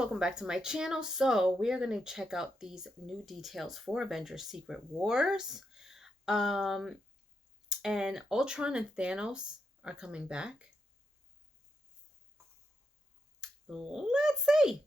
welcome back to my channel. So we are going to check out these new details for Avengers Secret Wars. And Ultron and Thanos are coming back. Let's see.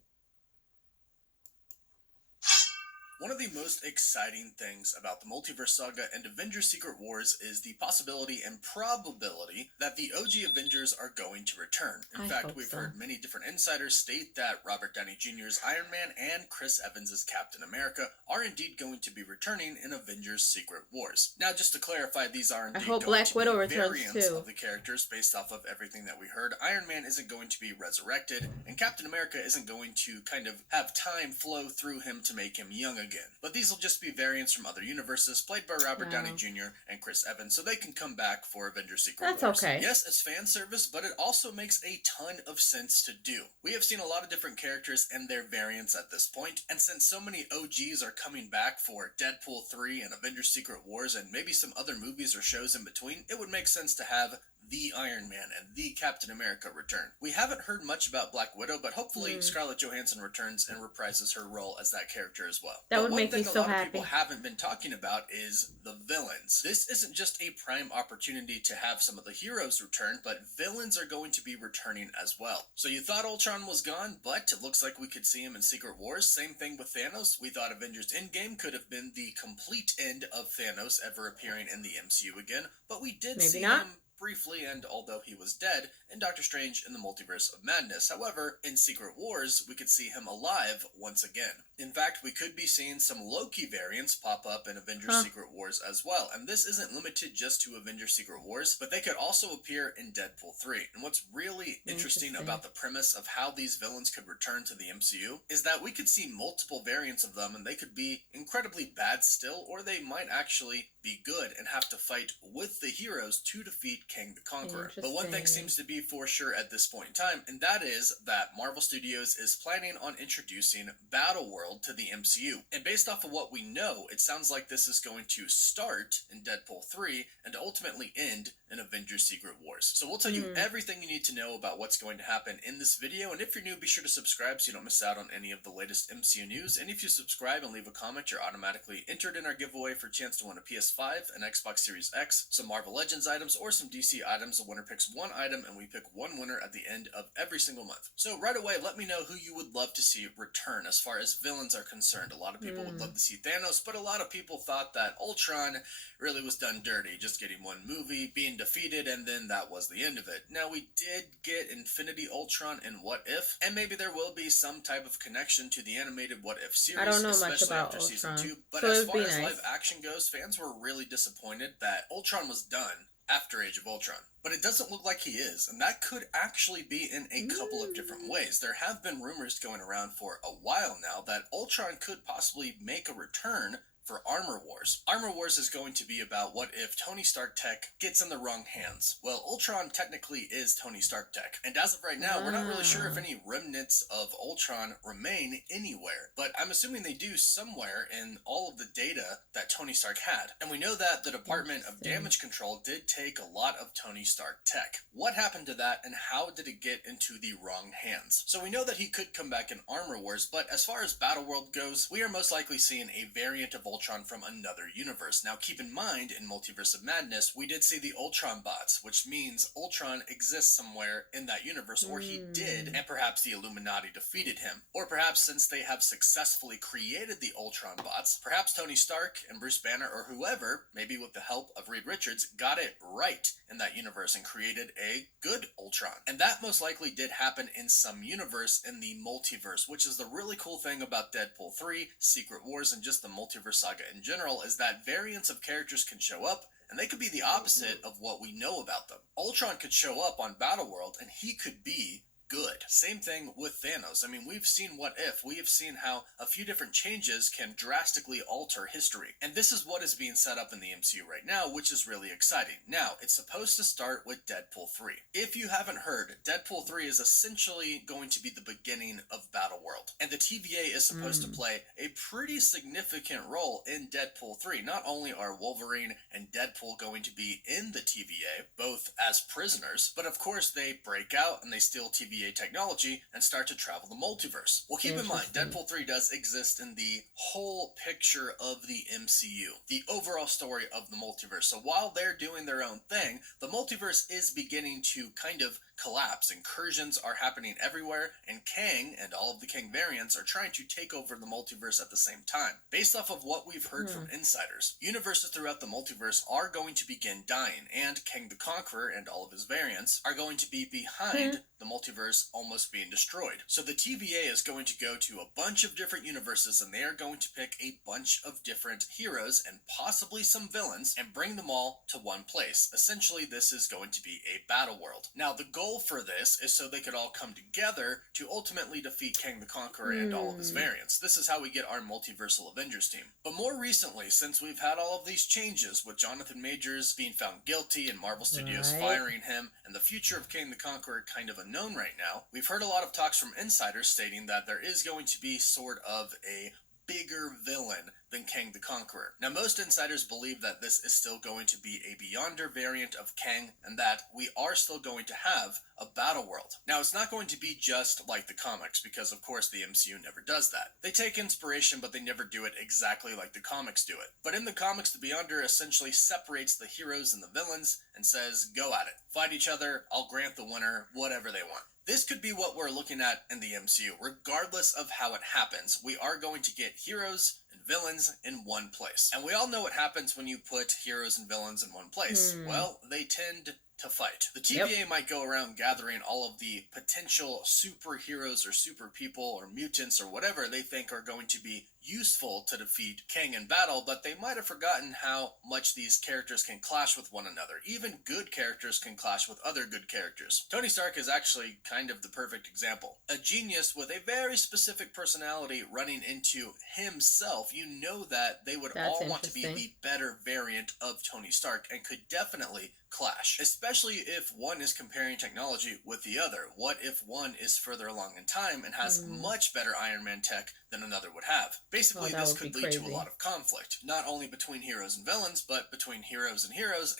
One of the most exciting things about the Multiverse Saga and Avengers Secret Wars is the possibility and probability that the OG Avengers are going to return. In fact, we've heard many different insiders state that Robert Downey Jr.'s Iron Man and Chris Evans' Captain America are indeed going to be returning in Avengers Secret Wars. Now, just to clarify, these are indeed going to be variants of the characters based off of everything that we heard. Iron Man isn't going to be resurrected, and Captain America isn't going to kind of have time flow through him to make him young again. But these will just be variants from other universes played by Robert Downey Jr. and Chris Evans, so they can come back for Avengers Secret Wars. That's okay. Yes, it's fan service, but it also makes a ton of sense to do. We have seen a lot of different characters and their variants at this point, and since so many OGs are coming back for Deadpool 3 and Avengers Secret Wars and maybe some other movies or shows in between, it would make sense to have the Iron Man and the Captain America return. We haven't heard much about Black Widow, but hopefully Scarlett Johansson returns and reprises her role as that character as well. That would make me so happy. One thing a lot of people haven't been talking about is the villains. This isn't just a prime opportunity to have some of the heroes return, but villains are going to be returning as well. So you thought Ultron was gone, but it looks like we could see him in Secret Wars. Same thing with Thanos. We thought Avengers Endgame could have been the complete end of Thanos ever appearing in the MCU again, but we did see him briefly, and although he was dead, in Doctor Strange in the Multiverse of Madness. However, in Secret Wars, we could see him alive once again. In fact, we could be seeing some Loki variants pop up in Avengers Secret Wars as well, and this isn't limited just to Avengers Secret Wars, but they could also appear in Deadpool 3. And what's really interesting about the premise of how these villains could return to the MCU is that we could see multiple variants of them, and they could be incredibly bad still, or they might actually be good and have to fight with the heroes to defeat Kang the Conqueror. But one thing seems to be for sure at this point in time, and that is that Marvel Studios is planning on introducing Battleworld to the MCU. And based off of what we know, it sounds like this is going to start in Deadpool 3 and ultimately end in Avengers Secret Wars. So we'll tell you everything you need to know about what's going to happen in this video, and if you're new, be sure to subscribe so you don't miss out on any of the latest MCU news. And if you subscribe and leave a comment, you're automatically entered in our giveaway for a chance to win a PS5, an Xbox Series X, some Marvel Legends items, or some DC items. The winner picks one item, and we pick one winner at the end of every single month. So right away, let me know who you would love to see return as far as villains are concerned. A lot of people would love to see Thanos, but a lot of people thought that Ultron really was done dirty, just getting one movie, being defeated, and then that was the end of it. Now, we did get Infinity Ultron in What If, and maybe there will be some type of connection to the animated What If series, I don't know especially much about after Ultron. Season 2. But so as far as live action goes, fans were really disappointed that Ultron was done after Age of Ultron. But it doesn't look like he is, and that could actually be in a couple of different ways. There have been rumors going around for a while now that Ultron could possibly make a return for Armor Wars. Armor Wars is going to be about what if Tony Stark tech gets in the wrong hands. Well, Ultron technically is Tony Stark tech, and as of right now, we're not really sure if any remnants of Ultron remain anywhere, but I'm assuming they do somewhere in all of the data that Tony Stark had. And we know that the Department of Damage Control did take a lot of Tony Stark tech. What happened to that, and how did it get into the wrong hands? So we know that he could come back in Armor Wars, but as far as Battleworld goes, we are most likely seeing a variant of Ultron from another universe. Now keep in mind, in Multiverse of Madness, we did see the Ultron bots, which means Ultron exists somewhere in that universe, or he did, and perhaps the Illuminati defeated him. Or perhaps since they have successfully created the Ultron bots, perhaps Tony Stark and Bruce Banner or whoever, maybe with the help of Reed Richards, got it right in that universe and created a good Ultron. And that most likely did happen in some universe in the multiverse, which is the really cool thing about Deadpool 3, Secret Wars, and just the Multiverse Saga in general, is that variants of characters can show up, and they could be the opposite of what we know about them. Ultron could show up on Battleworld, and he could be good. Same thing with Thanos. I mean, we've seen What If. We have seen how a few different changes can drastically alter history. And this is what is being set up in the MCU right now, which is really exciting. Now, it's supposed to start with Deadpool 3. If you haven't heard, Deadpool 3 is essentially going to be the beginning of Battleworld. And the TVA is supposed to play a pretty significant role in Deadpool 3. Not only are Wolverine and Deadpool going to be in the TVA, both as prisoners, but of course they break out and they steal TVA TVA technology and start to travel the multiverse. Well, keep in mind, Deadpool 3 does exist in the whole picture of the MCU, the overall story of the multiverse. So while they're doing their own thing, the multiverse is beginning to kind of collapse. Incursions are happening everywhere, and Kang and all of the Kang variants are trying to take over the multiverse at the same time. Based off of what we've heard from insiders, universes throughout the multiverse are going to begin dying, and Kang the Conqueror and all of his variants are going to be behind the multiverse almost being destroyed. So the TVA is going to go to a bunch of different universes, and they are going to pick a bunch of different heroes and possibly some villains and bring them all to one place. Essentially, this is going to be a battle world. Now, the goal for this is so they could all come together to ultimately defeat Kang the Conqueror and all of his variants. This is how we get our Multiversal Avengers team. But more recently, since we've had all of these changes, with Jonathan Majors being found guilty and Marvel Studios firing him, and the future of Kang the Conqueror kind of unknown right now, we've heard a lot of talks from insiders stating that there is going to be sort of a bigger villain than Kang the Conqueror. Now, most insiders believe that this is still going to be a Beyonder variant of Kang, and that we are still going to have a battle world. Now, it's not going to be just like the comics, because of course the MCU never does that. They take inspiration, but they never do it exactly like the comics do it. But in the comics, the Beyonder essentially separates the heroes and the villains and says, go at it. Fight each other, I'll grant the winner whatever they want. This could be what we're looking at in the MCU. Regardless of how it happens, we are going to get heroes and villains in one place. And we all know what happens when you put heroes and villains in one place. Well, they tend to fight. The TVA might go around gathering all of the potential superheroes or super people or mutants or whatever they think are going to be useful to defeat Kang in battle, but they might have forgotten how much these characters can clash with one another. Even good characters can clash with other good characters. Tony Stark is actually kind of the perfect example. A genius with a very specific personality running into himself. You know that they would all want to be the better variant of Tony Stark and could definitely clash, especially if one is comparing technology with the other. What if one is further along in time and has much better Iron Man tech than another would have? Basically, this could lead to a lot of conflict, not only between heroes and villains, but between heroes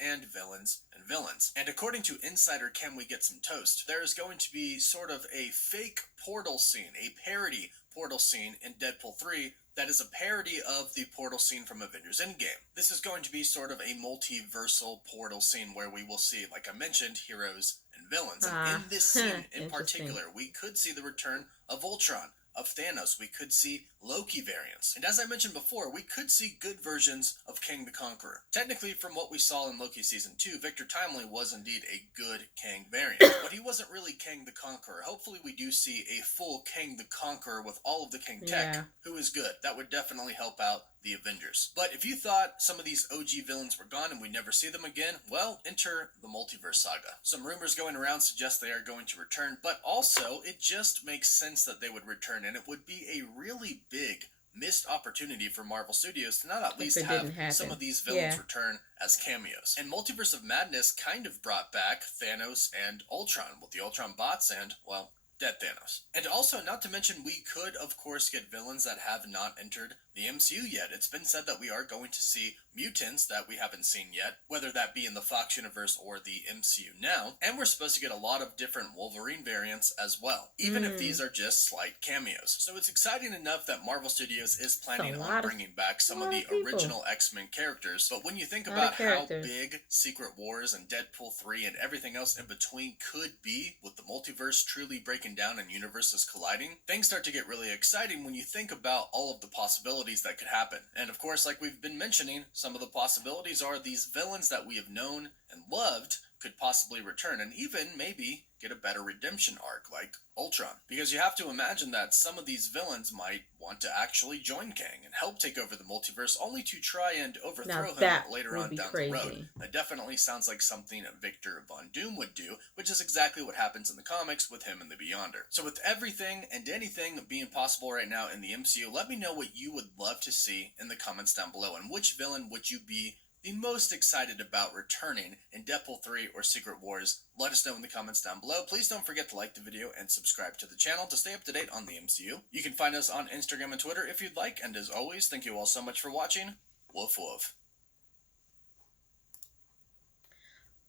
and villains and villains. And according to Insider Can We Get Some Toast, there is going to be sort of a fake portal scene, a parody portal scene in Deadpool 3 that is a parody of the portal scene from Avengers Endgame. This is going to be sort of a multiversal portal scene where we will see, like I mentioned, heroes and villains. And in this scene in particular, we could see the return of Ultron, of Thanos. We could see Loki variants. And as I mentioned before, we could see good versions of Kang the Conqueror. Technically, from what we saw in Loki Season 2, Victor Timely was indeed a good Kang variant, but he wasn't really Kang the Conqueror. Hopefully we do see a full Kang the Conqueror with all of the Kang tech, who is good. That would definitely help out the Avengers. But if you thought some of these OG villains were gone and we never see them again, well, enter the Multiverse Saga. Some rumors going around suggest they are going to return, but also it just makes sense that they would return, and it would be a really big missed opportunity for Marvel Studios to not at least have some of these villains return as cameos. And Multiverse of Madness kind of brought back Thanos and Ultron with the Ultron bots and, well, dead Thanos. And also, not to mention, we could, of course, get villains that have not entered the MCU yet. It's been said that we are going to see mutants that we haven't seen yet, whether that be in the Fox universe or the MCU now. And we're supposed to get a lot of different Wolverine variants as well, even if these are just slight cameos. So it's exciting enough that Marvel Studios is planning on bringing back some of the original X-Men characters. But when you think about how big Secret Wars and Deadpool 3 and everything else in between could be, with the multiverse truly breaking down and universes colliding, things start to get really exciting when you think about all of the possibilities that could happen. And of course, like we've been mentioning, some of the possibilities are these villains that we have known and loved could possibly return, and even maybe get a better redemption arc like Ultron. Because you have to imagine that some of these villains might want to actually join Kang and help take over the multiverse, only to try and overthrow him later on down the road. That definitely sounds like something Victor Von Doom would do, which is exactly what happens in the comics with him and the Beyonder. So with everything and anything being possible right now in the MCU, let me know what you would love to see in the comments down below, and which villain would you be the most excited about returning in Deadpool 3 or Secret Wars? Let us know in the comments down below. Please don't forget to like the video and subscribe to the channel to stay up to date on the MCU. You can find us on Instagram and Twitter if you'd like, and as always, thank you all so much for watching. Woof woof.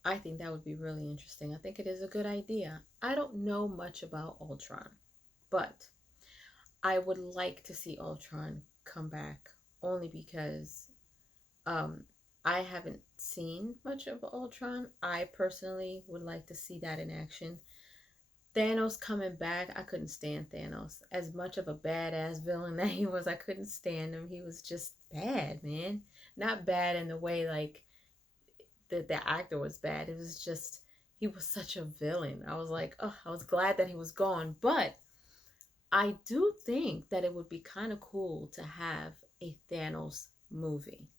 I think that would be really interesting. I think it is a good idea. I don't know much about Ultron, but I would like to see Ultron come back only because um, I haven't seen much of Ultron. I personally would like to see that in action. Thanos coming back, I couldn't stand Thanos. As much of a badass villain that he was, I couldn't stand him. He was just bad, man. Not bad in the way like the actor was bad. It was just he was such a villain. I was like, oh, I was glad that he was gone. But I do think that it would be kind of cool to have a Thanos movie.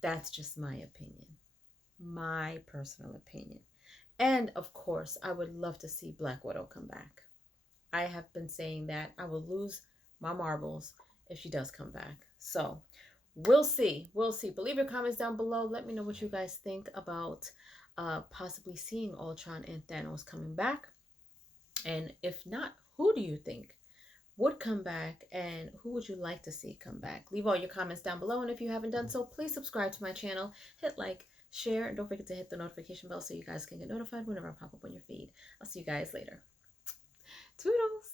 That's just my opinion. My personal opinion. And of course, I would love to see Black Widow come back. I have been saying that I will lose my marbles if she does come back. So we'll see. We'll see. But leave your comments down below. Let me know what you guys think about possibly seeing Ultron and Thanos coming back. And if not, who do you think would come back and who would you like to see come back? Leave all your comments down below. And if you haven't done so, please subscribe to my channel, hit like, share, and don't forget to hit the notification bell so you guys can get notified whenever I pop up on your feed. I'll see you guys later. Toodles!